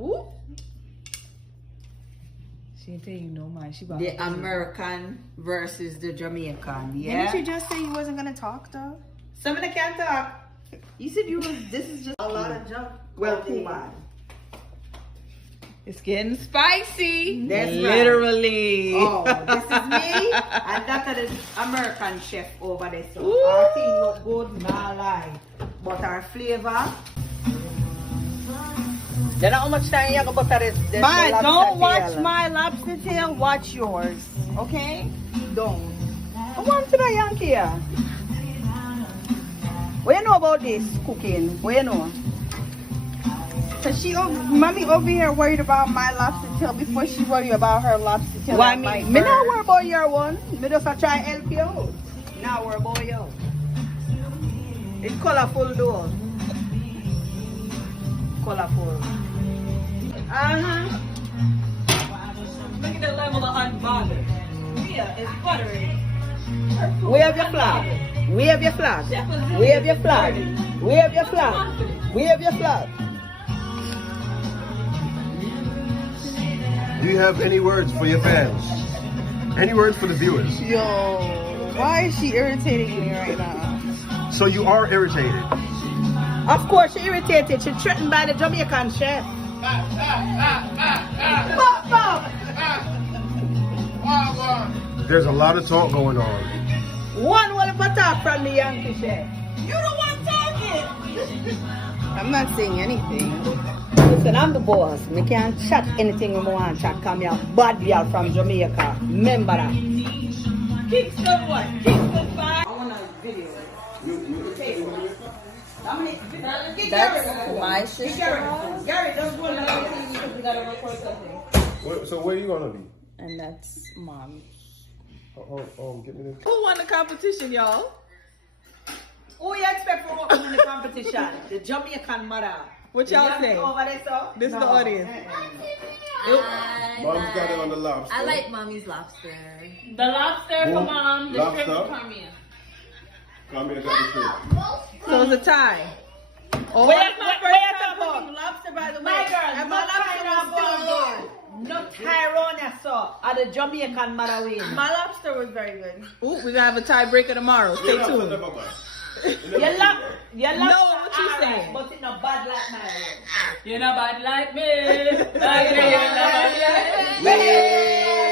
Ooh. She ain't tell you no man. She The American versus the Jamaican. Yeah. Didn't you just say you wasn't gonna talk though? Some of them can't talk. You said you was. This is just a lot of junk. Well, too bad. It's getting spicy. That's literally. Right. Oh, this is me, and that is the American chef over there. So our thing look good, not lie, but our flavor. Then how much time you gonna butter this? But don't watch my lobster tail. Watch yours. Okay? Don't. I want to the Yankee. What you know about this cooking? What you know? So mommy over here worried about my lobster tail before she worried about her lobster tail. Why me me not worry about your one. Me just try help you out. Now worry about you. It's colorful though. Colorful. Look at the level of unbothered. Yeah, it's buttery. Wave your flag. Wave your flag. Wave your flag. Wave your flag. Wave your flag. Do you have any words for your fans? Any words for the viewers? Yo, why is she irritating me right now? So you are irritated. Of course, she irritated. She's threatened by the Jamaican chef. There's a lot of talk going on. One will talk from the Yankee chef. You the one talking. I'm not saying anything. Listen, I'm the boss. Me can't chat anything we want to chat. Come here, bad girl from Jamaica. Remember that. Kingston what? Kingston 5. I want a video. That's my sister. Gary, don't go on because we gotta record something. So where are you gonna be? And that's mom. Get me this. Who won the competition, y'all? Who you expect for what in the competition? The Jamaican mother. What y'all say? Over there, so? This is the audience. Mom's got it on the lobster. I like mommy's lobster. The lobster for mom, the Lobster? shrimp for Carmia. Come here, got the shrimp. So it's a tie. Oh, Wait, that's my wait, first time wait, cooking lobster, by the way. My girl, And no my lobster was still good. No Tyrone, so at the Jamaican mother way. My lobster was very good. Ooh, we're gonna have a tiebreaker tomorrow. Stay tuned. You love No, what you saying? but it's not bad like my own. You're not bad like me. Like me, you're not bad like me. Yeah.